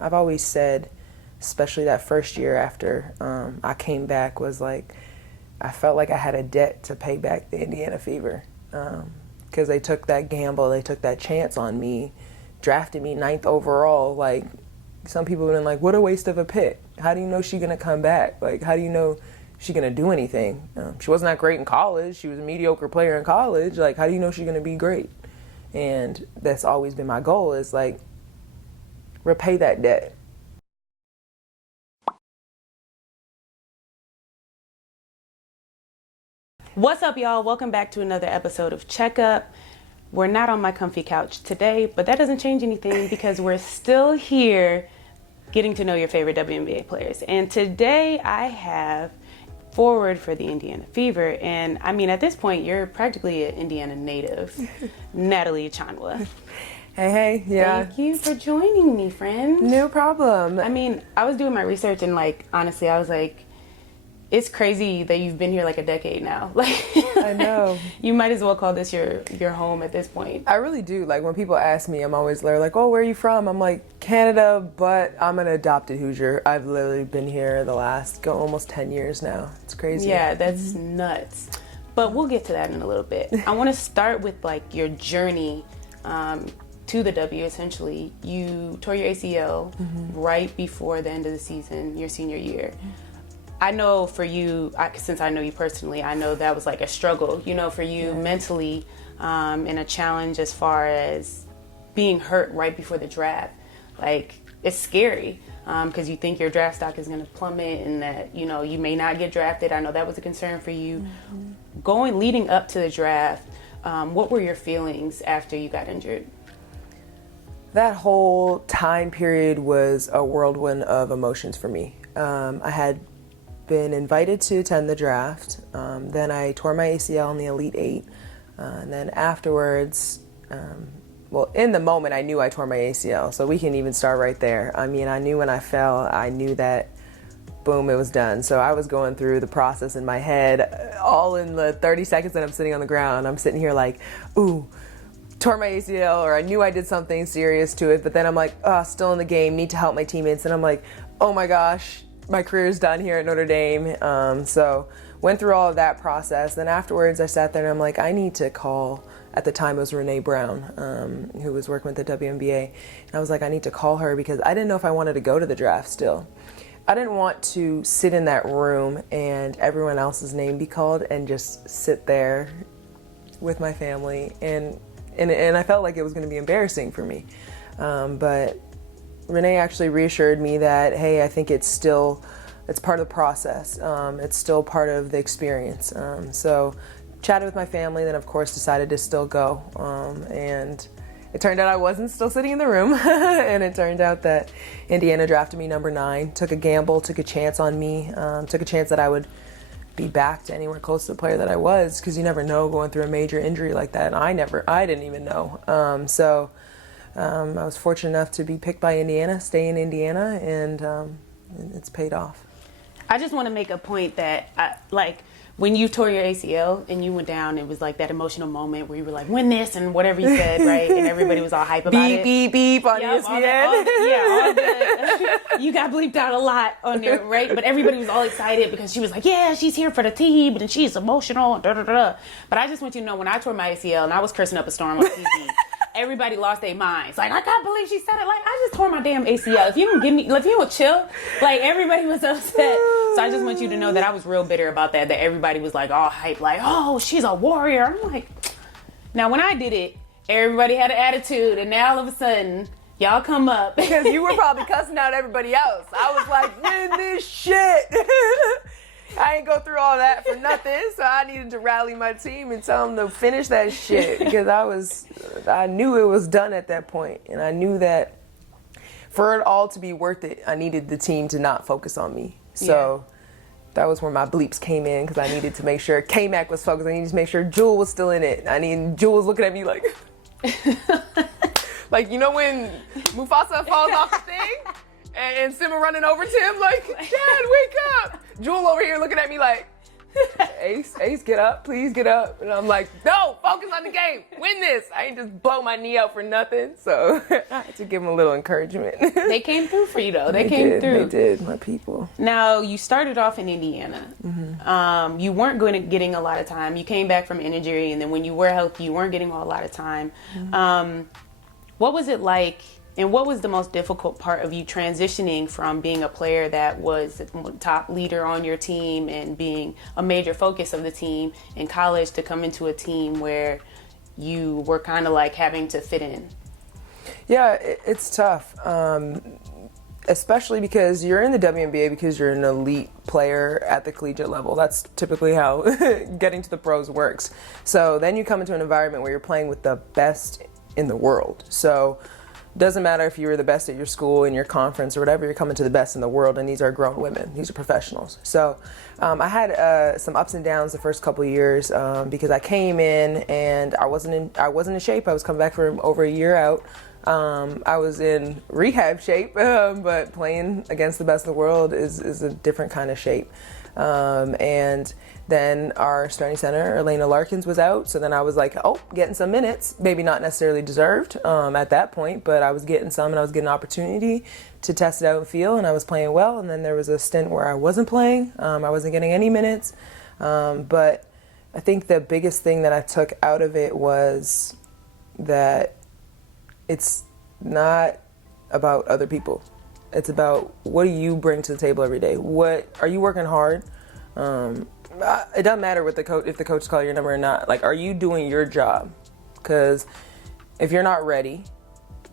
I've always said, especially that first year after I came back, was like, I felt like I had a debt to pay back the Indiana Fever, because they took that gamble, they took that chance on me, drafted me 9th overall. Like, some people have been like, what a waste of a pick. How do you know she's gonna come back? Like, how do you know she's gonna do anything? She wasn't that great in college. She was a mediocre player in college. Like, how do you know she's gonna be great? And that's always been my goal, is like, repay that debt. What's up, y'all? Welcome back to another episode of Checkup. We're not on my comfy couch today, but that doesn't change anything because we're still here getting to know your favorite WNBA players. And today I have forward for the Indiana Fever. And I mean, at this point, you're practically an Indiana native, Natalie Achonwa. Hey, yeah. Thank you for joining me, friend. No problem. I mean, I was doing my research and like, honestly, I was like, it's crazy that you've been here like a decade now. Like, I know. You might as well call this your home at this point. I really do. Like, when people ask me, I'm always like, oh, where are you from? I'm like, Canada, but I'm an adopted Hoosier. I've literally been here the last almost 10 years now. It's crazy. Yeah, that's nuts. But we'll get to that in a little bit. I want to start with like your journey to the W, essentially. You tore your ACL right before the end of the season, your senior year. I know for you, since I know you personally, I know that was like a struggle, you know, for you mentally, and a challenge as far as being hurt right before the draft. Like, it's scary because you think your draft stock is going to plummet and that, you know, you may not get drafted. I know that was a concern for you. Leading up to the draft, what were your feelings after you got injured? That whole time period was a whirlwind of emotions for me. I had been invited to attend the draft. Then I tore my ACL in the Elite Eight. And then afterwards, well, in the moment, I knew I tore my ACL. So we can even start right there. I mean, I knew when I fell, I knew that, boom, it was done. So I was going through the process in my head, all in the 30 seconds that I'm sitting on the ground. I'm sitting here like, ooh, tore my ACL, or I knew I did something serious to it. But then I'm like, oh, still in the game, need to help my teammates. And I'm like, oh my gosh, my career is done here at Notre Dame. So went through all of that process. Then afterwards, I sat there and I'm like, I need to call. At the time, it was Renee Brown, who was working with the WNBA. And I was like, I need to call her because I didn't know if I wanted to go to the draft still. I didn't want to sit in that room and everyone else's name be called and just sit there with my family. And I felt like it was going to be embarrassing for me. But Renee actually reassured me that, hey, I think it's part of the process. It's still part of the experience. So chatted with my family, then of course decided to still go. And it turned out I wasn't still sitting in the room. And it turned out that Indiana drafted me number 9, took a gamble, took a chance on me, took a chance that I would be back to anywhere close to the player that I was, because you never know going through a major injury like that. And I didn't even know. I was fortunate enough to be picked by Indiana, stay in Indiana, and it's paid off. I just want to make a point that, when you tore your ACL and you went down, it was like that emotional moment where you were like, win this, and whatever you said, right? And everybody was all hype about it. Beep, beep, beep on ESPN. All that. You got bleeped out a lot on there, right? But everybody was all excited because she was like, yeah, she's here for the team, and she's emotional, and da-da-da. But I just want you to know, when I tore my ACL, and I was cursing up a storm on TV, everybody lost their minds. Like, I can't believe she said it. Like, I just tore my damn ACL. If you don't chill, like, everybody was upset. So I just want you to know that I was real bitter about that everybody was like all hype, like, oh, she's a warrior. I'm like, now when I did it, everybody had an attitude, and now all of a sudden, y'all come up. Because you were probably cussing out everybody else. I was like, win this shit. I ain't go through all that for nothing, so I needed to rally my team and tell them to finish that shit, because I knew it was done at that point, and I knew that for it all to be worth it, I needed the team to not focus on me. So that was where my bleeps came in, because I needed to make sure K-Mac was focused. I needed to make sure Jewel was still in it. Jewel was looking at me like, like, you know when Mufasa falls off the thing? And Simba running over to him like, Dad, wake up! Jewel over here looking at me like, Ace, get up, please get up. And I'm like, no, focus on the game, win this. I ain't just blow my knee out for nothing. So I had to give them a little encouragement. They came through for you though. They came through. They did, my people. Now, you started off in Indiana. Mm-hmm. You weren't getting a lot of time. You came back from injury, and then when you were healthy, you weren't getting a lot of time. Mm-hmm. What was it like, and what was the most difficult part of you transitioning from being a player that was the top leader on your team and being a major focus of the team in college to come into a team where you were kind of like having to fit in? Yeah, it's tough, especially because you're in the WNBA because you're an elite player at the collegiate level. That's typically how getting to the pros works. So then you come into an environment where you're playing with the best in the world. So doesn't matter if you were the best at your school, in your conference, or whatever, you're coming to the best in the world, and these are grown women. These are professionals. So I had some ups and downs the first couple of years because I came in and I wasn't in shape. I was coming back from over a year out. I was in rehab shape, but playing against the best in the world is a different kind of shape. And then our starting center, Elena Larkins, was out. So then I was like, getting some minutes, maybe not necessarily deserved at that point, but I was getting some and I was getting an opportunity to test it out and feel, and I was playing well. And then there was a stint where I wasn't playing. I wasn't getting any minutes. But I think the biggest thing that I took out of it was that it's not about other people. It's about what do you bring to the table every day? What are you working hard? It doesn't matter what if the coach calls your number or not. Like, are you doing your job? Because if you're not ready,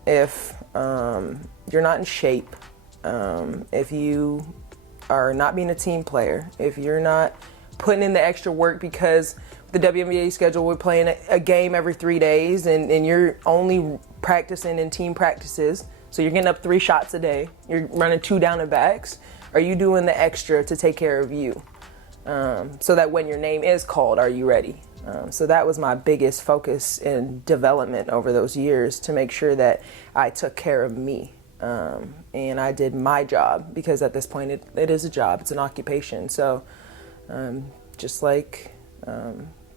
if you're not in shape, if you are not being a team player, if you're not putting in the extra work, because the WNBA schedule, we're playing a game every 3 days, and you're only practicing in team practices. So you're getting up 3 shots a day. You're running 2 down and backs. Are you doing the extra to take care of you? So that when your name is called, are you ready? So that was my biggest focus in development over those years, to make sure that I took care of me. And I did my job, because at this point it is a job, it's an occupation. So just like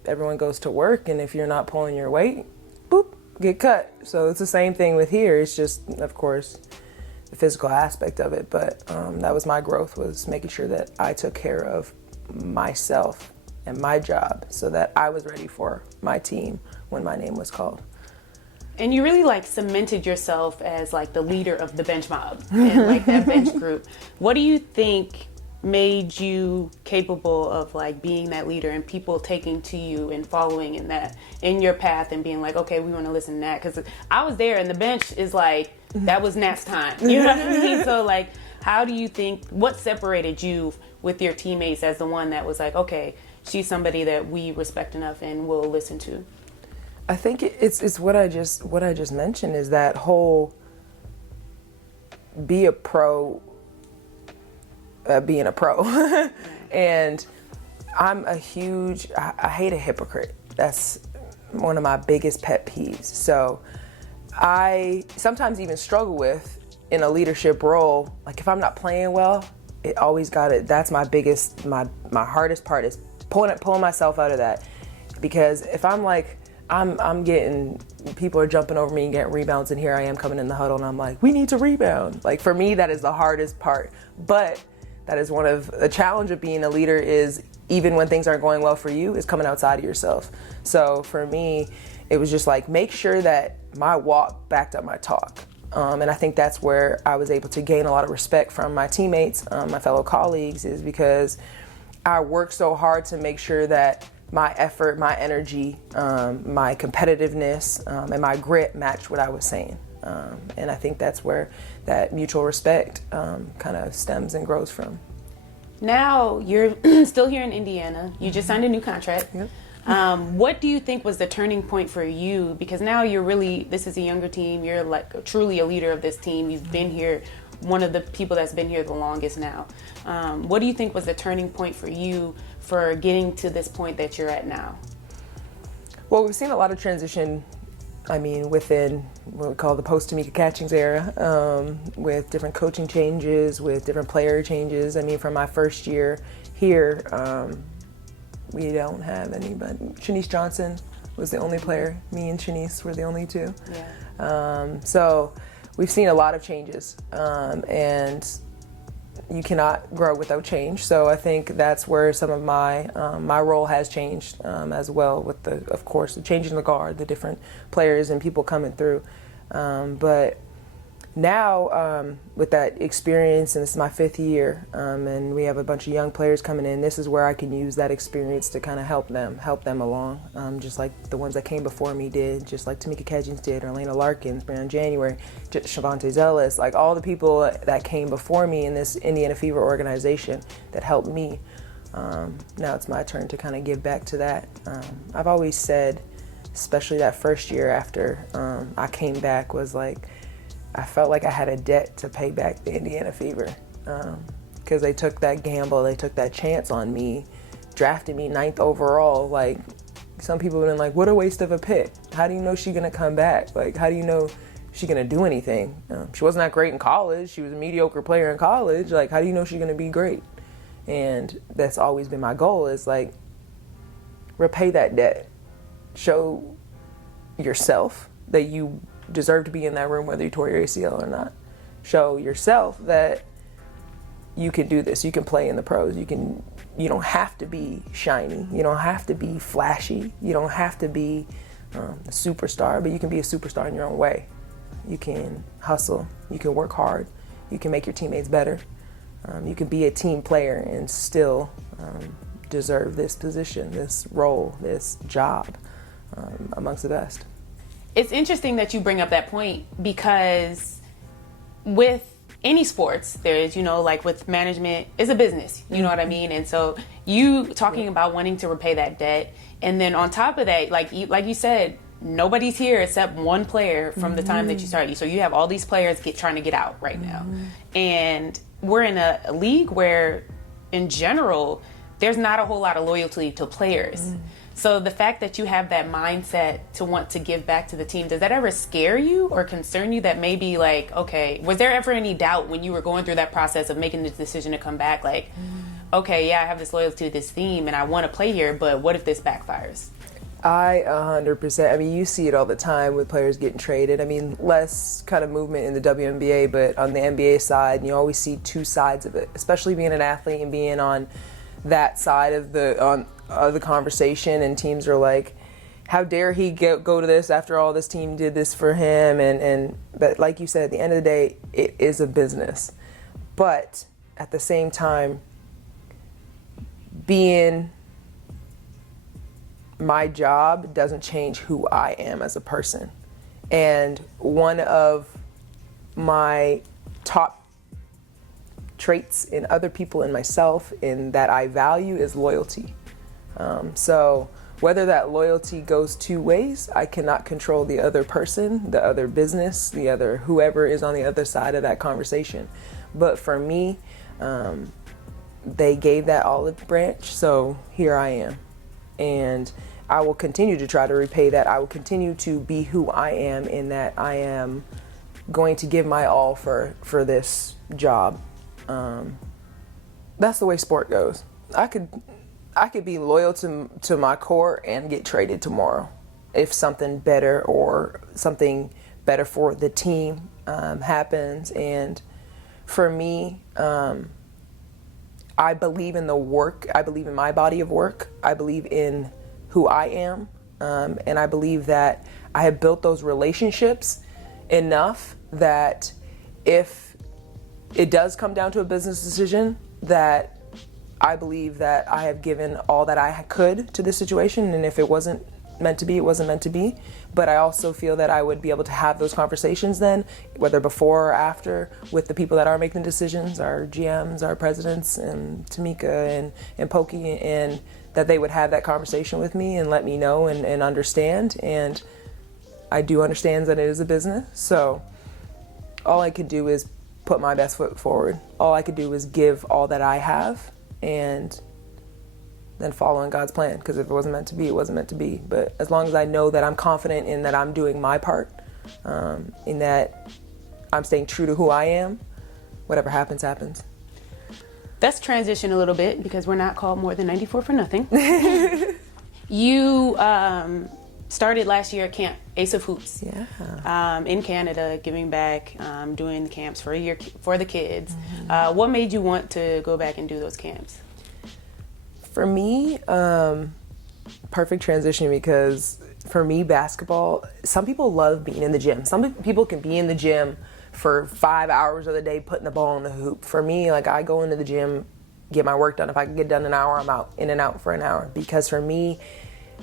everyone goes to work, and if you're not pulling your weight, boop, get cut. So it's the same thing with here. It's just, of course, the physical aspect of it. But that was my growth, was making sure that I took care of myself and my job, so that I was ready for my team when my name was called. And you really like cemented yourself as like the leader of the bench mob and like that bench group. What do you think made you capable of like being that leader and people taking to you and following in your path and being like, okay, we want to listen to Nat? Because I was there, and the bench is like, that was Nat's time. You know what I mean? So like, how do you think, what separated you with your teammates as the one that was like, okay, she's somebody that we respect enough and will listen to? I think it's what I just mentioned, is that whole be a pro, being a pro. And I'm I hate a hypocrite. That's one of my biggest pet peeves. So I sometimes even struggle with, in a leadership role, like if I'm not playing well, it always got it. That's my biggest, my hardest part, is pulling myself out of that. Because if I'm like, I'm getting, people are jumping over me and getting rebounds, and here I am coming in the huddle and I'm like, we need to rebound. Like, for me, that is the hardest part. But that is one of the challenge of being a leader, is even when things aren't going well for you, is coming outside of yourself. So for me, it was just like, make sure that my walk backed up my talk. And I think that's where I was able to gain a lot of respect from my teammates, my fellow colleagues, is because I worked so hard to make sure that my effort, my energy, my competitiveness, and my grit matched what I was saying. And I think that's where that mutual respect kind of stems and grows from. Now you're still here in Indiana. You just signed a new contract. Yep. What do you think was the turning point for you? Because now this is a younger team. You're like truly a leader of this team. You've been here, one of the people that's been here the longest now. What do you think was the turning point for you for getting to this point that you're at now? Well, we've seen a lot of transition, within what we call the post-Tamika Catchings era, with different coaching changes, with different player changes. From my first year here, we don't have anybody. Shanice Johnson was the only player. Me and Shanice were the only two. Yeah. So we've seen a lot of changes, and you cannot grow without change. So I think that's where some of my role has changed as well, with of course, the change in the guard, the different players and people coming through. But now with that experience, and this is my 5th year, and we have a bunch of young players coming in, this is where I can use that experience to kind of help them along, just like the ones that came before me did, just like Tamika Kedgins did, or Elena Larkins, Brandon January, Shavonte Zellis, like all the people that came before me in this Indiana Fever organization that helped me. Now it's my turn to kind of give back to that. I've always said, especially that first year after I came back, was like, I felt like I had a debt to pay back the Indiana Fever, because they took that gamble, they took that chance on me, drafted me 9th overall. Like, some people have been like, what a waste of a pick. How do you know she's gonna come back? Like, how do you know she's gonna do anything? She wasn't that great in college. She was a mediocre player in college. Like, how do you know she's gonna be great? And that's always been my goal, is like, repay that debt. Show yourself that you deserve to be in that room, whether you tore your ACL or not. Show yourself that you can do this. You can play in the pros. You don't have to be shiny. You don't have to be flashy. You don't have to be a superstar, but you can be a superstar in your own way. You can hustle. You can work hard. You can make your teammates better. You can be a team player and still deserve this position, this role, this job amongst the best. It's interesting that you bring up that point, because with any sports, there is, like with management, it's a business, you know what I mean? And so you talking about wanting to repay that debt, and then on top of that, like you said, nobody's here except one player from the time that you started. So you have all these players trying to get out right now. And we're in a league where, in general, there's not a whole lot of loyalty to players. So the fact that you have that mindset to want to give back to the team, does that ever scare you or concern you, that maybe like, okay, was there ever any doubt when you were going through that process of making the decision to come back? Like, okay, yeah, I have this loyalty to this team and I want to play here, but what if this backfires? I 100%. I mean, you see it all the time with players getting traded. I mean, less kind of movement in the WNBA, but on the NBA side, you always see two sides of it, especially being an athlete and being on that side of the conversation, and teams are like, how dare he go to this after all this team did this for him, but like you said, at the end of the day, it is a business. But at the same time, being my job doesn't change who I am as a person. And one of my top traits in other people and myself in that I value is loyalty. So whether that loyalty goes two ways, I cannot control the other person, the other business, the other whoever is on the other side of that conversation. But for me, they gave that olive branch, so here I am. And I will continue to try to repay that. I will continue to be who I am, in that I am going to give my all for this job. That's the way sport goes. I could be loyal to my core and get traded tomorrow if something better for the team happens. And for me, I believe in the work. I believe in my body of work. I believe in who I am. And I believe that I have built those relationships enough that if it does come down to a business decision, that I believe that I have given all that I could to this situation, and if it wasn't meant to be, it wasn't meant to be. But I also feel that I would be able to have those conversations then, whether before or after, with the people that are making decisions, our GMs, our presidents, and Tamika and Pokey, and that they would have that conversation with me and let me know and understand. And I do understand that it is a business, so all I could do is put my best foot forward. All I could do is give all that I have, and then follow in God's plan, because if it wasn't meant to be, it wasn't meant to be. But as long as I know that I'm confident in that I'm doing my part, in that I'm staying true to who I am, whatever happens, happens. let's transition a little bit because we're not called More Than 94 for nothing. You started last year at camp ASA Hoops. Yeah. In Canada, giving back, doing the camps for a year for the kids. What made you want to go back and do those camps? For me, perfect transition, because for me, basketball, some people love being in the gym. Some people can be in the gym for 5 hours of the day putting the ball in the hoop. For me, like, I go into the gym, get my work done. If I can get done in an hour, I'm out, in and out for an hour. Because for me,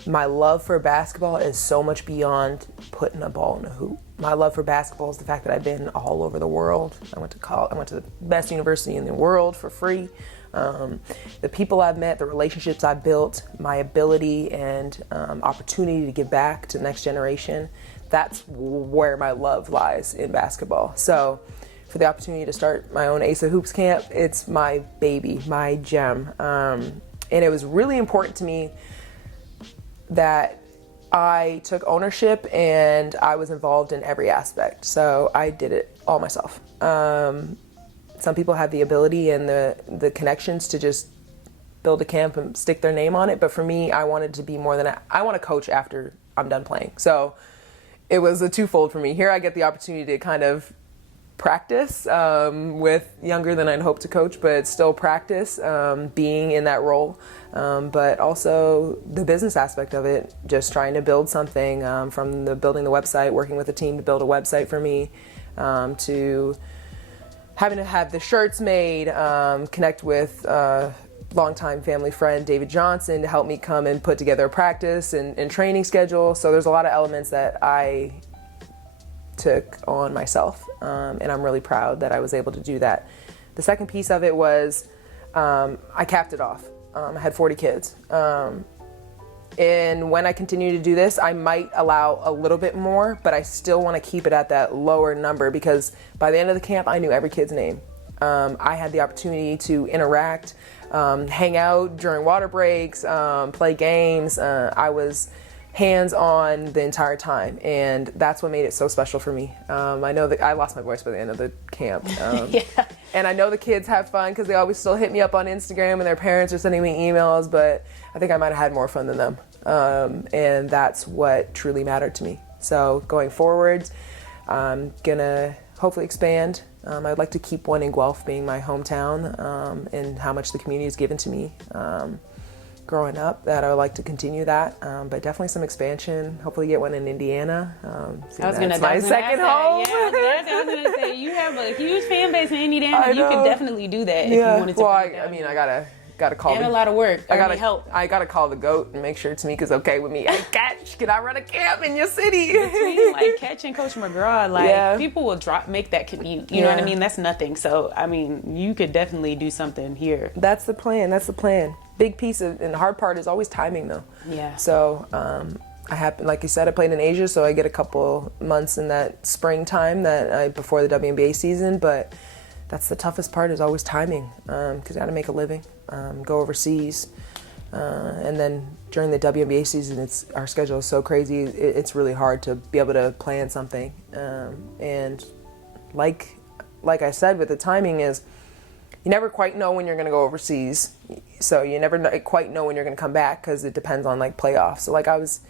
my love for basketball is so much beyond putting a ball in a hoop. My love for basketball is the fact that I've been all over the world. I went to college. I went to the best university in the world for free. The people I've met, the relationships I've built, my ability and opportunity to give back to the next generation, that's where my love lies in basketball. So for the opportunity to start my own ASA Hoops camp, it's my baby, my gem. And it was really important to me that I took ownership and I was involved in every aspect. So I did it all myself. Some people have the ability and the connections to just build a camp and stick their name on it. But for me, I wanted to be more than I want to coach after I'm done playing. So it was a twofold for me. Here I get the opportunity to kind of practice with younger than I'd hoped to coach, but still practice being in that role. But also the business aspect of it, just trying to build something from building the website, working with a team to build a website for me, to having to have the shirts made, connect with longtime family friend David Johnson to help me come and put together a practice and training schedule. So there's a lot of elements that I took on myself, and I'm really proud that I was able to do that. The second piece of it was I capped it off. I had 40 kids. And when I continue to do this, I might allow a little bit more, but I still want to keep it at that lower number, because by the end of the camp, I knew every kid's name. I had the opportunity to interact, hang out during water breaks, play games. I was hands-on the entire time, and that's what made it so special for me. I know that I lost my voice by the end of the camp. Yeah. And I know the kids have fun because they always still hit me up on Instagram and their parents are sending me emails, but I think I might have had more fun than them. And that's what truly mattered to me. So going forward, I'm gonna hopefully expand. I'd like to keep one in Guelph being my hometown, and how much the community has given to me growing up, that I would like to continue that, but definitely some expansion. Hopefully get one in Indiana. It's my second home. Yeah, I was going to say, you have a huge fan base in Indiana. You could definitely do that if you wanted to. Well, I mean, I gotta call. And a lot of work. Help. I gotta call the GOAT and make sure Tamika's okay with me. Hey, Catch, can I run a camp in your city? Between like Catch and Coach McGraw, people will make that commute. You know what I mean? That's nothing. So I mean, you could definitely do something here. That's the plan. Big piece of, and the hard part is always timing though. Yeah. So like you said, I played in Asia, so I get a couple months in that springtime before the WNBA season. But that's the toughest part, is always timing, because I got to make a living, go overseas, and then during the WNBA season, our schedule is so crazy. It's really hard to be able to plan something, and like I said, with the timing is, you never quite know when you're going to go overseas, so you never quite know when you're going to come back, because it depends on like playoffs. So like I was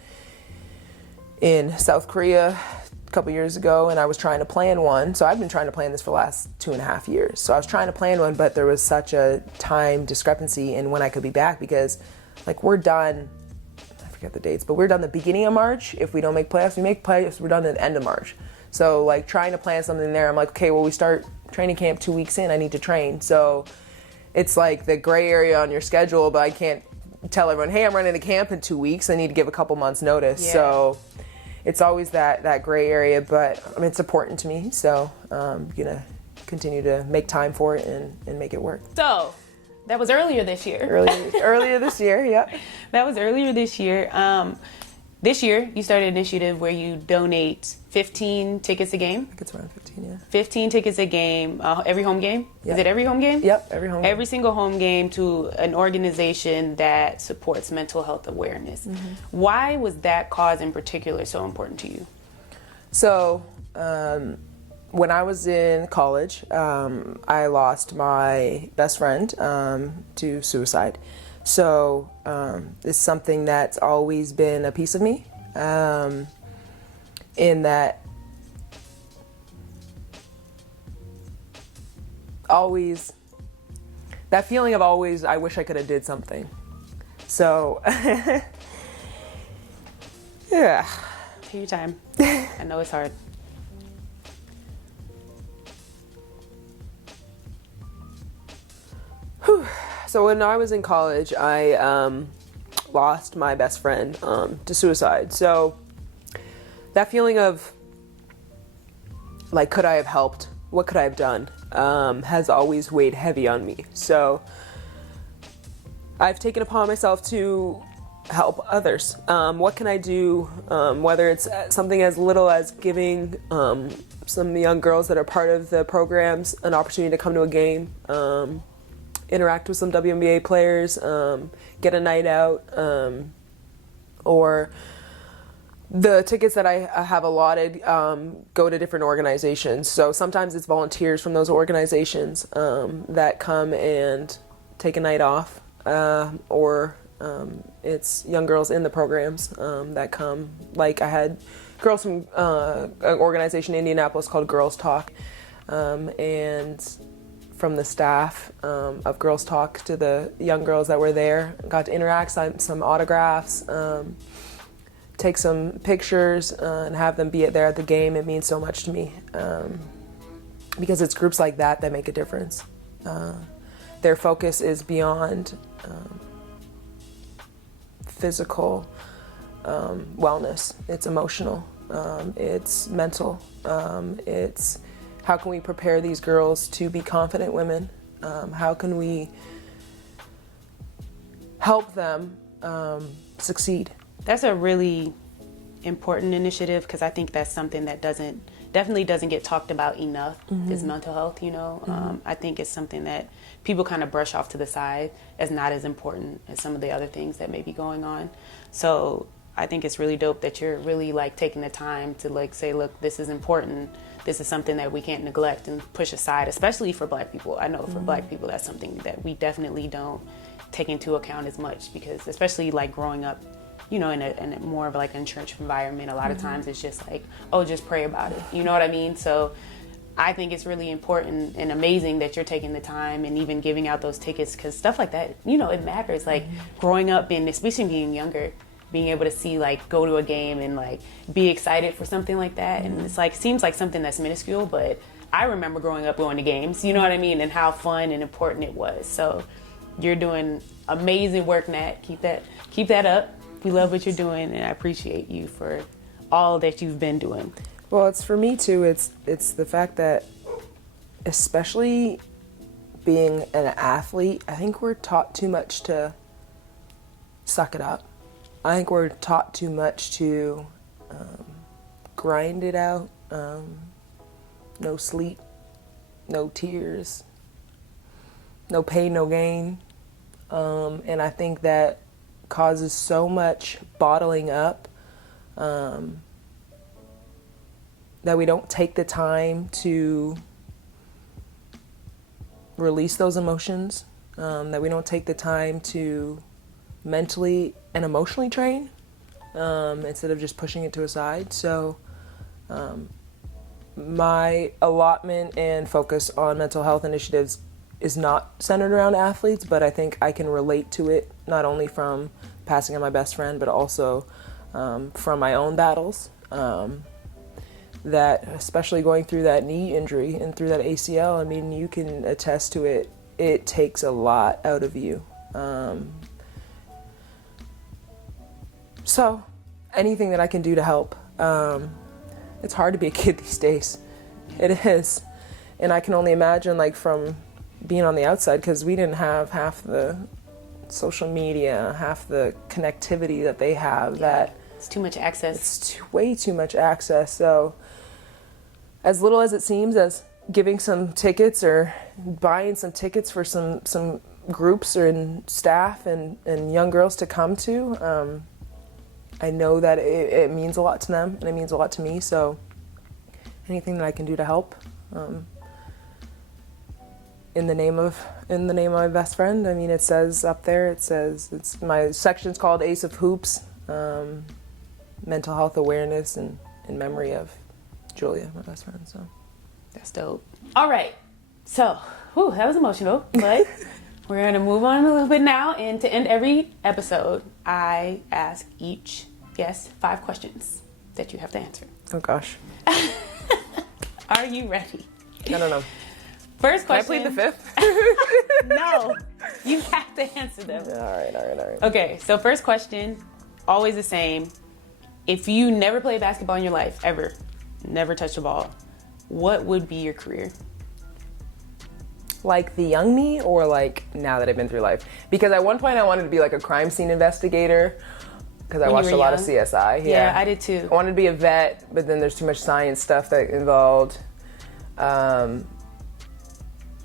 in South Korea a couple years ago, and I was trying to plan one. So I've been trying to plan this for the last 2.5 years. So I was trying to plan one, but there was such a time discrepancy in when I could be back, because like we're done, I forget the dates, but we're done the beginning of March. If we don't make playoffs, we're done at the end of March. So like trying to plan something there, I'm like, okay, well, we start training camp 2 weeks in, I need to train. So it's like the gray area on your schedule, but I can't tell everyone, hey, I'm running a camp in 2 weeks. I need to give a couple months notice. Yeah. So it's always that gray area, but I mean, it's important to me. So I'm gonna continue to make time for it and make it work. So that was earlier this year. Earlier this year, yeah. That was earlier this year. This year, you started an initiative where you donate 15 tickets a game. I think it's around 15, yeah. 15 tickets a game, every home game? Yep. Is it every home game? Yep, every home game. Every single home game, to an organization that supports mental health awareness. Mm-hmm. Why was that cause in particular so important to you? So, when I was in college, I lost my best friend to suicide. So it's something that's always been a piece of me, in that always, that feeling of always, I wish I could have did something. So, yeah. Take your time. I know it's hard. So when I was in college, I lost my best friend to suicide. So that feeling of, like, could I have helped? What could I have done? Has always weighed heavy on me. So I've taken upon myself to help others. What can I do? Whether it's something as little as giving some young girls that are part of the programs an opportunity to come to a game, interact with some WNBA players, get a night out, or the tickets that I have allotted go to different organizations. So sometimes it's volunteers from those organizations that come and take a night off, or it's young girls in the programs that come. Like I had girls from an organization in Indianapolis called Girls Talk, and from the staff of Girls Talk to the young girls that were there, got to interact, sign some autographs, take some pictures, and have them be there at the game. It means so much to me, because it's groups like that that make a difference. Their focus is beyond physical wellness. It's emotional, it's mental, it's how can we prepare these girls to be confident women? How can we help them succeed? That's a really important initiative, because I think that's something that definitely doesn't get talked about enough, is mental health, you know. I think it's something that people kind of brush off to the side as not as important as some of the other things that may be going on. So I think it's really dope that you're really like taking the time to like say, look, this is important. This is something that we can't neglect and push aside, especially for Black people. I know for Black people, that's something that we definitely don't take into account as much, because especially like growing up, you know, in a more of like a church environment, a lot of times it's just like, oh, just pray about it. You know what I mean? So I think it's really important and amazing that you're taking the time and even giving out those tickets, because stuff like that, you know, it matters. Like growing up and especially being younger, being able to see, like, go to a game and like be excited for something like that. And it's like, seems like something that's minuscule, but I remember growing up going to games, you know what I mean? And how fun and important it was. So you're doing amazing work, Nat. Keep that up. We love what you're doing, and I appreciate you for all that you've been doing. Well, it's for me too. It's the fact that, especially being an athlete, I think we're taught too much to suck it up. I think we're taught too much to grind it out. No sleep, no tears, no pain, no gain. And I think that causes so much bottling up, that we don't take the time to release those emotions, that we don't take the time to mentally and emotionally train, instead of just pushing it to a side. So my allotment and focus on mental health initiatives is not centered around athletes, but I think I can relate to it not only from passing on my best friend, but also from my own battles. That, especially going through that knee injury and through that ACL, I mean, you can attest to it. It takes a lot out of you. So anything that I can do to help. It's hard to be a kid these days. It is. And I can only imagine, like, from being on the outside, because we didn't have half the social media, half the connectivity that they have. That it's too much access. It's way too much access. So as little as it seems, as giving some tickets or buying some tickets for some groups or staff and young girls to come to, I know that it means a lot to them, and it means a lot to me. So anything that I can do to help. In the name of my best friend. I mean, it says up there. It's my section's called ASA Hoops, mental health awareness and in memory of Julia, my best friend. So that's dope. All right, so that was emotional, but we're gonna move on a little bit now. And to end every episode, I ask each guest 5 questions that you have to answer. Oh gosh. Are you ready? No. First question. Can I plead the 5th? No, you have to answer them. All right. Okay, so first question, always the same. If you never played basketball in your life, ever, never touched a ball, what would be your career? Like the young me, or like now that I've been through life? Because at one point I wanted to be like a crime scene investigator, because I watched a lot of CSI. Yeah, I did too. I wanted to be a vet, but then there's too much science stuff that involved.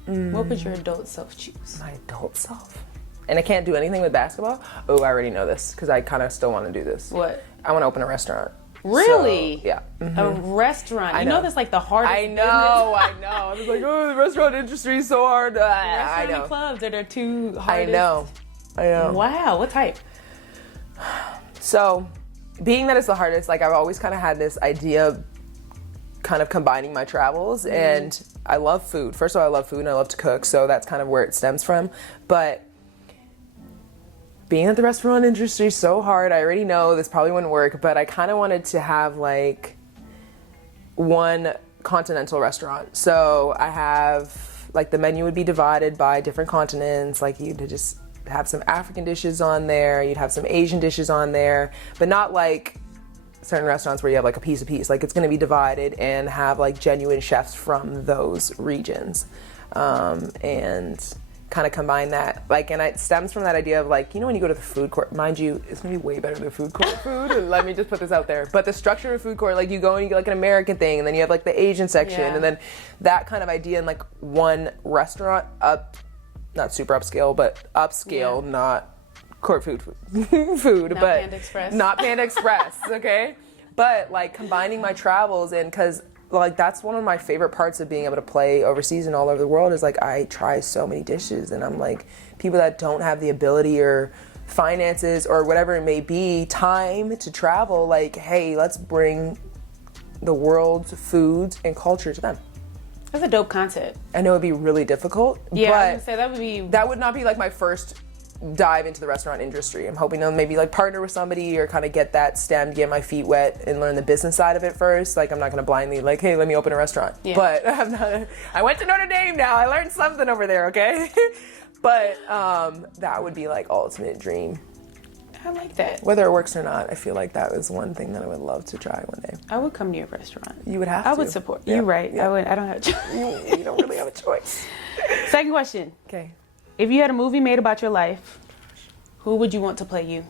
What would your adult self choose? My adult self? And I can't do anything with basketball? Oh, I already know this, because I kind of still want to do this. What? I want to open a restaurant. Really? So, yeah. Mm-hmm. A restaurant. You know that's like the hardest business. I know. I was like, oh, the restaurant industry is so hard. I know. Clubs that are too hardest. I know. Wow, what type? So, being that it's the hardest, like I've always kind of had this idea of kind of combining my travels, and I love food. First of all, I love food and I love to cook, so that's kind of where it stems from. But being that the restaurant industry is so hard, I already know this probably wouldn't work, but I kind of wanted to have like one continental restaurant. So I have like the menu would be divided by different continents, like you'd just have some African dishes on there, you'd have some Asian dishes on there, but not like certain restaurants where you have like a piece. Like it's going to be divided and have like genuine chefs from those regions, and kind of combine that. Like, and it stems from that idea of like, you know, when you go to the food court, mind you, it's going to be way better than food court food. Let me just put this out there. But the structure of food court, like you go and you get like an American thing, and then you have like the Asian section, and then that kind of idea in like one restaurant, not super upscale, but upscale, not court food, not but Panda Express. Not Panda Express, okay? But like combining my travels, and because like that's one of my favorite parts of being able to play overseas and all over the world is like I try so many dishes, and I'm like, people that don't have the ability or finances or whatever it may be, time to travel, like, hey, let's bring the world's foods and culture to them. That's a dope concept. I know it'd be really difficult, yeah, but I was gonna say that would not be like my first dive into the restaurant industry. I'm hoping to maybe like partner with somebody or kind of get that stemmed, get my feet wet and learn the business side of it first. Like I'm not going to blindly like, hey, let me open a restaurant. Yeah. But I went to Notre Dame now. I learned something over there, okay? But that would be like ultimate dream. I like that. Whether it works or not, I feel like that is one thing that I would love to try one day. I would come to your restaurant. You would have to. I would support. Yeah. You're right. Yeah. I don't have a choice. You don't really have a choice. Second question. Okay. If you had a movie made about your life, who would you want to play you?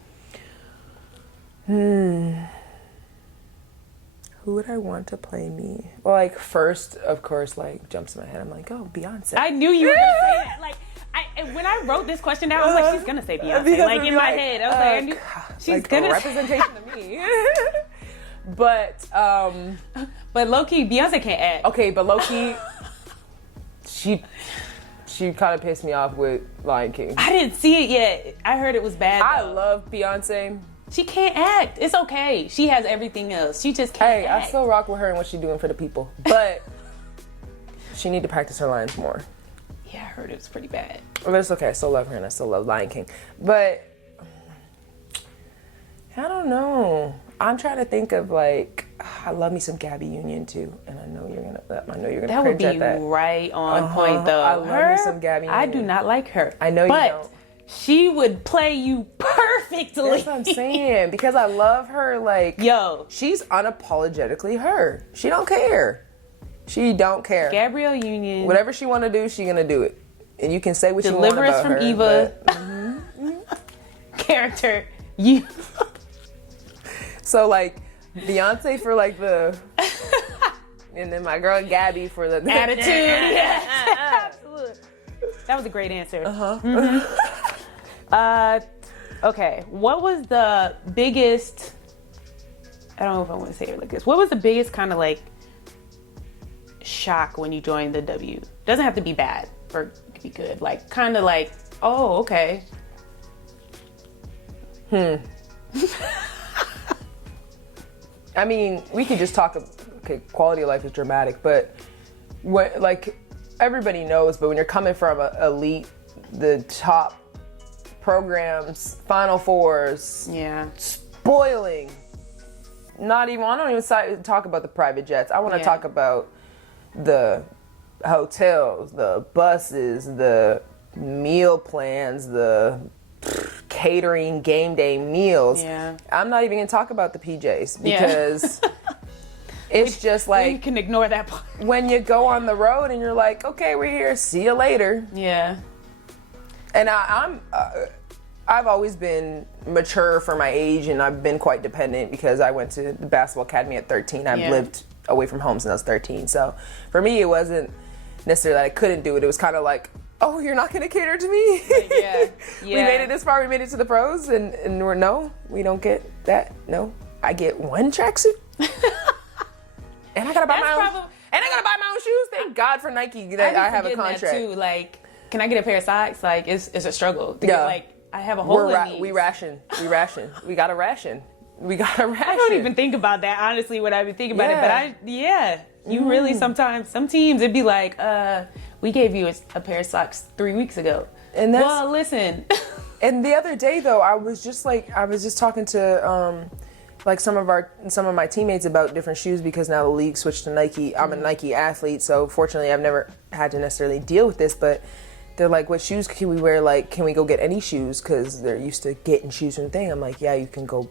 Who would I want to play me? Well, like first, of course, like jumps in my head. I'm like, oh, Beyonce. I knew you were gonna say that. Like, when I wrote this question down, I was like, she's gonna say Beyonce. Like in my head, I was like, I knew she's like gonna a representation of me. But low key, Beyonce can't act. Okay, but low key, she kind of pissed me off with Lion King. I didn't see it yet. I heard it was bad. I love Beyonce. She can't act. It's okay. She has everything else. She just can't act. I still rock with her and what she's doing for the people. But she need to practice her lines more. Yeah, I heard it was pretty bad. But it's okay. I still love her and I still love Lion King. But I don't know. I'm trying to think of like, I love me some Gabby Union too, and I know you're gonna that would be at that. Right on point though. I love me some Gabby Union. I do not like her. I know you don't. But she would play you perfectly. That's what I'm saying, because I love her. Like, yo, she's unapologetically her. She don't care. She don't care. Gabrielle Union. Whatever she want to do, she gonna do it, and you can say what you want Deliver about us from her. Eva. Character, you. So like Beyonce for like the, and then my girl Gabby for the attitude. Yes. Absolutely. That was a great answer. Okay. What was the biggest? I don't know if I want to say it like this. What was the biggest kind of like shock when you joined the W? Doesn't have to be bad or it could be good. Like, kind of like, oh, okay. I mean, we could just talk, okay, quality of life is dramatic, but what, like, everybody knows, but when you're coming from a elite, the top programs, Final Fours, Yeah. spoiling, I don't even talk about the private jets. I want to talk about the hotels, the buses, the meal plans, the catering, game day meals. Yeah. I'm not even going to talk about the PJs because it's just like, you can ignore that part. when you go on the road and you're like, okay, we're here, see you later. Yeah. And I've always been mature for my age, and I've been quite dependent because I went to the basketball academy at 13. I've lived away from home since I was 13. So for me, it wasn't necessarily that I couldn't do it. It was kind of like, oh, you're not going to cater to me? We made it this far. We made it to the pros, and we don't get that. No, I get one tracksuit, and I gotta buy my own. And I gotta buy my own shoes. Thank God for Nike that I have a contract. That too. Like, can I get a pair of socks? Like, it's a struggle. To get, like, I have a hole in these. We ration. We gotta ration. I don't even think about that, honestly, when I be thinking about it. But you really sometimes, some teams, it'd be like, we gave you a pair of socks 3 weeks ago. And that's, well, listen. And the other day, though, I was just talking to like some of my teammates about different shoes because now the league switched to Nike. I'm a Nike athlete, so fortunately I've never had to necessarily deal with this, but they're like, what shoes can we wear? Like, can we go get any shoes? Because they're used to getting shoes from the thing. I'm like, yeah, you can go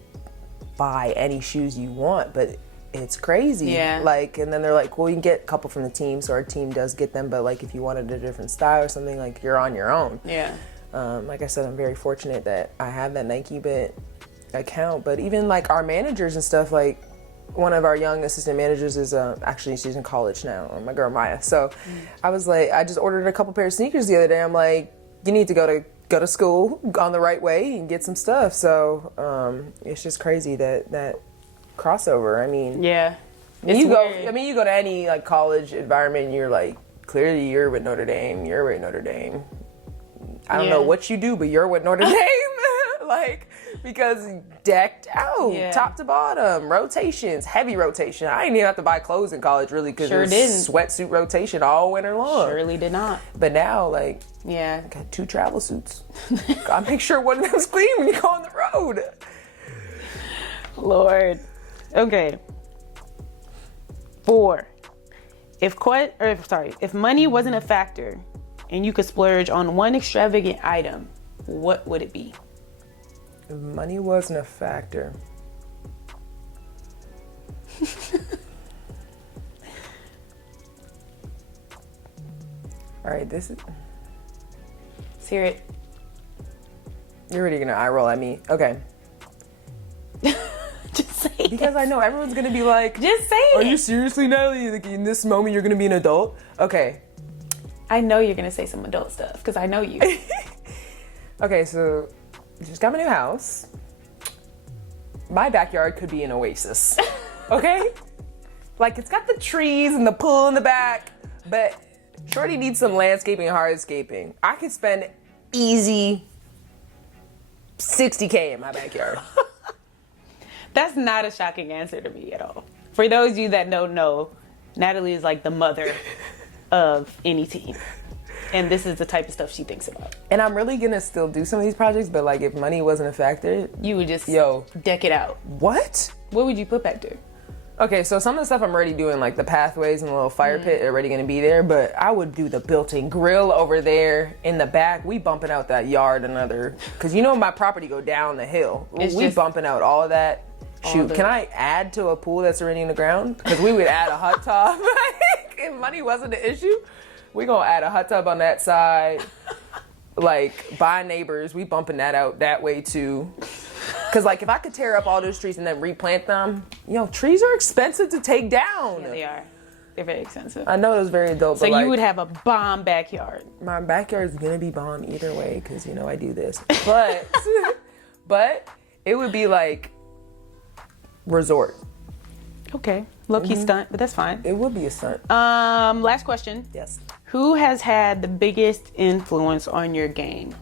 buy any shoes you want, but it's crazy. Yeah. Like, and then they're like, well, you can get a couple from the team, so our team does get them, but like if you wanted a different style or something, like you're on your own. Yeah. Like I said, I'm very fortunate that I have that Nike account, but even like our managers and stuff, like one of our young assistant managers is actually she's in college now, my girl Maya. So I was like, I just ordered a couple pair of sneakers the other day. I'm like, you need to go to school on the right way and get some stuff. So it's just crazy that crossover. I mean, you go to any like college environment and you're like, clearly you're with Notre Dame. I don't know what you do, but you're with Notre Dame. Like, because decked out, top to bottom, rotations, heavy rotation. I didn't even have to buy clothes in college, really, because it was sweatsuit rotation all winter long. Surely did not. But now, like, I got 2 travel suits. Gotta make sure one of them's clean when you go on the road. Lord. Okay. 4. If money wasn't a factor and you could splurge on one extravagant item, what would it be? If money wasn't a factor. All right, this is... Let's hear it. You're already gonna eye roll at me. Okay. Just say it. Because I know everyone's gonna be like... Just say it. Are you seriously, Natalie? Like, in this moment, you're gonna be an adult? Okay. I know you're gonna say some adult stuff, because I know you. Okay, so... just got my new house. My backyard could be an oasis. Okay? Like, it's got the trees and the pool in the back, but Shorty needs some landscaping and hardscaping. I could spend easy $60K in my backyard. That's not a shocking answer to me at all. For those of you that don't know, Natalie is like the mother of any team. And this is the type of stuff she thinks about. And I'm really gonna still do some of these projects, but like if money wasn't a factor, you would just deck it out. What? What would you put back there? Okay, so some of the stuff I'm already doing, like the pathways and the little fire pit, are already gonna be there, but I would do the built-in grill over there in the back. We bumping out that yard cause you know my property go down the hill. We bumping out all of that. Shoot, can I add to a pool that's already in the ground? Because we would add a hot tub. If money wasn't an issue, we gonna add a hot tub on that side. Like, by neighbors, we bumping that out that way too. Because, like, if I could tear up all those trees and then replant them, trees are expensive to take down. Yeah, they are. They're very expensive. I know it was very adult, so but you would have a bomb backyard. My backyard is gonna be bomb either way, because, I do this. But, but it would be like resort. Okay. Low-key stunt, but that's fine. It would be a stunt. Last question. Yes. Who has had the biggest influence on your game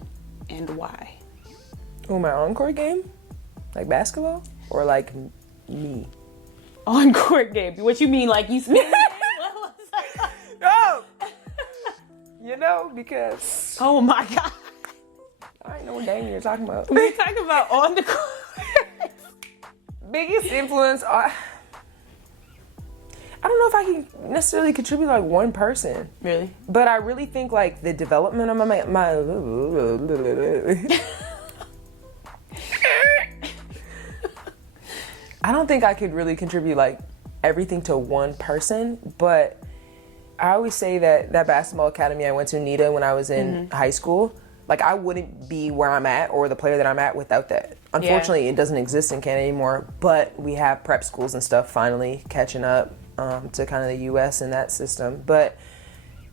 and why? Oh, my on-court game? Like basketball? Or like me? On-court game. What you mean, like you spin? Oh! You know, because... Oh my God. I ain't know what game you're talking about. We're talking about on the court. Biggest influence... I don't know if I can necessarily contribute like one person. Really? But I really think like the development of my I don't think I could really contribute like everything to one person, but I always say that basketball academy I went to, NITA, when I was in high school, like I wouldn't be where I'm at or the player that I'm at without that. Unfortunately, it doesn't exist in Canada anymore, but we have prep schools and stuff finally catching up to kind of the U.S. in that system. But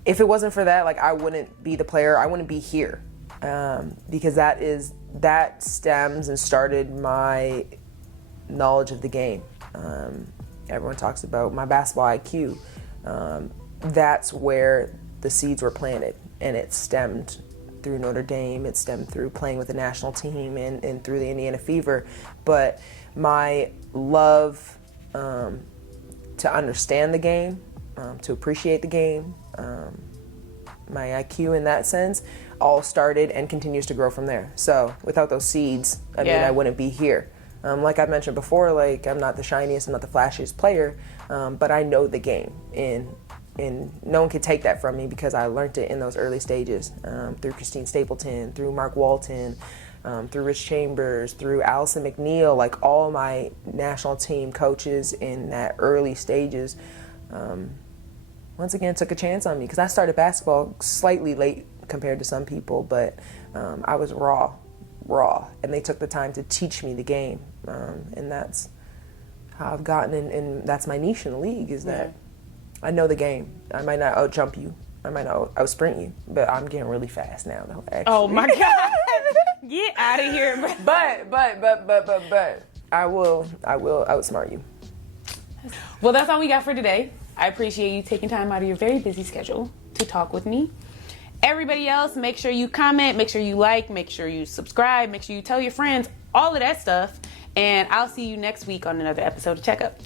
if it wasn't for that, like I wouldn't be the player, I wouldn't be here, because that stems and started my knowledge of the game. Everyone talks about my basketball IQ. That's where the seeds were planted, and it stemmed through Notre Dame, it stemmed through playing with the national team and through the Indiana Fever. But my love to understand the game, to appreciate the game, my IQ in that sense, all started and continues to grow from there. So without those seeds, I mean, I wouldn't be here. Like I mentioned before, like I'm not the shiniest, I'm not the flashiest player, but I know the game, and no one can take that from me because I learned it in those early stages, through Christine Stapleton, through Mark Walton, through Rich Chambers, through Allison McNeil, like all my national team coaches in that early stages, once again took a chance on me because I started basketball slightly late compared to some people, but I was raw, and they took the time to teach me the game, and that's how I've gotten and that's my niche in the league, is that I know the game. I might not out jump you, I might not out sprint you, but I'm getting really fast now though, actually. Oh my God. Get out of here. But I will outsmart you. Well, that's all we got for today. I appreciate you taking time out of your very busy schedule to talk with me. Everybody else, make sure you comment, make sure you like, make sure you subscribe, make sure you tell your friends, all of that stuff. And I'll see you next week on another episode of Checkup.